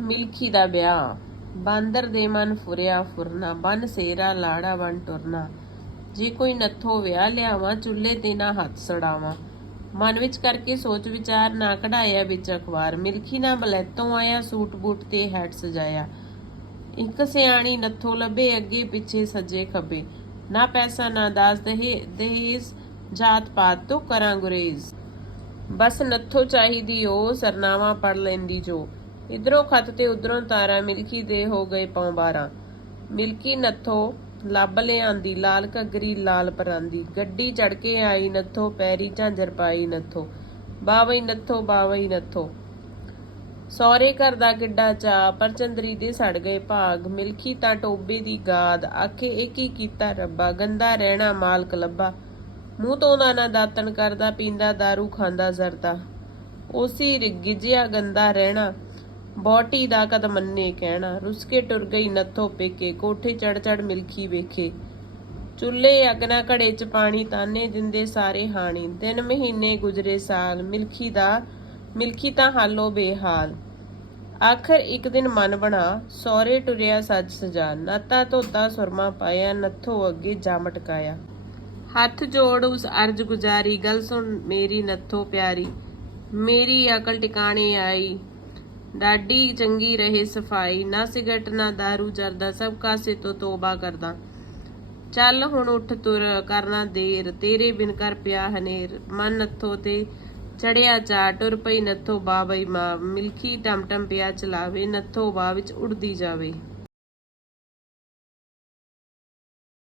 ਮਿਲਖੀ ਦਾ ਵਿਆਹ। ਬਾਂਦਰ ਦੇ ਮਨ ਫੁਰਿਆ ਫੁਰਨਾ, ਬਨ ਸੇਰਾ ਲਾੜਾ ਬਨ ਟੁਰਨਾ। ਜੇ ਕੋਈ ਨੱਥੋ ਵਿਆਹ ਲਿਆਵਾਂ, ਚੁੱਲ੍ਹੇ ਤੇ ਨਾ ਹੱਥ ਸੜਾਵਾਂ। ਮਨ ਵਿੱਚ ਕਰਕੇ ਸੋਚ ਵਿਚਾਰ ਨਾ ਕਢਾਇਆ ਵਿੱਚ ਅਖਬਾਰ। ਮਿਲਖੀ ਨਾ ਬਲੈਤੋਂ ਆਇਆ, ਸੂਟ ਬੂਟ ਤੇ ਹੈਟ ਸਜਾਇਆ। ਇੱਕ ਸਿਆਣੀ ਨੱਥੋ ਲੱਭੇ, ਅੱਗੇ ਪਿੱਛੇ ਸੱਜੇ ਖੱਬੇ। ਨਾ ਪੈਸਾ, ਨਾ ਦਾਸ, ਦਹੇ, ਦਹੇਜ, ਜਾਤ ਪਾਤ ਤੋਂ ਕਰਾਂ ਗੁਰੇਜ਼। ਬਸ ਨੱਥੋ ਚਾਹੀਦੀ ਉਹ ਸਰਨਾਵਾ ਪੜ ਲੈਂਦੀ ਜੋ। ਇਧਰੋਂ ਖੱਤ ਤੇ ਉਧਰੋਂ ਤਾਰਾ ਮਿਲਕੀ ਦੇ ਹੋ ਗਏ ਪੌਂ ਬਾਰਾਂ। ਮਿਲਕੀ ਨੱਥੋ ਲੱਭ ਲਿਆਂਦੀ, ਲਾਲ ਘੱਗਰੀ, ਲਾਲ ਪਰਾਂਦੀ। ਗੱਡੀ ਚੜ ਕੇ ਆਈ ਨੱਥੋ, ਪੈਰੀ ਝਾਂਜਰ ਪਾਈ ਨੱਥੋ। ਬਾਵਈ ਨੱਥੋ ਬਾਵਈ ਨੱਥੋ। ਸੌਰੇ ਘਰ ਦਾ ਗਿੱਡਾ ਚਾ, ਪਰ ਚੰਦਰੀ ਦੇ ਸੜ ਗਏ ਭਾਗ। ਮਿਲਖੀ ਤਾਂ ਟੋਬੇ ਦੀ ਗਾਦ। ਆਖੇ, ਇਹ ਕੀ ਕੀਤਾ ਰੱਬਾ? ਗੰਦਾ ਰਹਿਣਾ, ਮਾਲਕ ਲੱਭਾ। ਮੂੰਹ ਤੋਂ ਦਾ ਨਾ ਦਾਤਣ ਕਰਦਾ, ਪੀਂਦਾ दारू ਖਾਂਦਾ, ਜ਼ਰਦਾ। ਉਸੀ ਰਿਗਿਜਿਆ ਗੰਦਾ ਰਹਿਣਾ। ਬੋਟੀ ਦਾ ਕਦ ਮੰਨੇ ਕਹਿਣਾ, ਰੁਸਕੇ ਟੁਰ ਗਈ ਨੱਥੋ ਪੇਕੇ, ਕੋਠੇ ਚੜ ਚੜ ਮਿਲਖੀ ਵੇਖੇ। ਚੁੱਲ੍ਹੇ ਅਗਨਾ ਘੜੇ ਚ ਪਾਣੀ, ਤਾਨੇ ਦਿੰਦੇ ਸਾਰੇ ਹਾਣੀ। ਦਿਨ ਮਹੀਨੇ ਗੁਜਰੇ ਸਾਲ, ਮਿਲਖੀ ਦਾ, ਮਿਲਖੀ ਤਾਂ ਹਾਲੋ ਬੇਹਾਲ। ਆਖਰ ਇੱਕ ਦਿਨ ਮਨ ਬਣਾ ਸੌਰੇ ਟੁਰਿਆ ਸੱਜ ਸਜਾ ਨਾਤਾ ਧੋਤਾ ਸੁਰਮਾ ਪਾਇਆ, ਨੱਥੋ ਅੱਗੇ ਜਾ ਮਟਕਾਇਆ। ਹੱਥ ਜੋੜ ਉਸ ਅਰਜ ਗੁਜ਼ਾਰੀ, ਗੱਲ ਸੁਣ ਮੇਰੀ ਨੱਥੋ ਪਿਆਰੀ। ਮੇਰੀ ਅਕਲ ਟਿਕਾਣੇ ਆਈ ਡਾਡੀ ਚੰਗੀ ਰਹੇ ਸਫ਼ਾਈ, ਨਾ ਸਿਗਰਟ, ਨਾ दारू ਜਰਦਾ, ਸਭ ਕਾਸੇ ਤੋਂ ਤੋਬਾ ਕਰਦਾ। ਚੱਲ ਹੁਣ ਉੱਠ ਤੁਰ, ਕਰਨਾ ਦੇਰ, ਤੇਰੇ ਬਿਨ ਕਰ ਪਿਆ ਹਨੇਰ। ਮਨ ਨੱਥੋ ਤੇ ਚੜਿਆ ਚਾ, ਟੁਰ ਪਈ ਨੱਥੋ ਬਾਬਈ ਮਾਂ। ਮਿਲਖੀ ਟਮ ਪਿਆ ਚਲਾਵੇ, ਨੱਥੋ ਬਾ ਵਿੱਚ ਉੜਦੀ ਜਾਵੇ।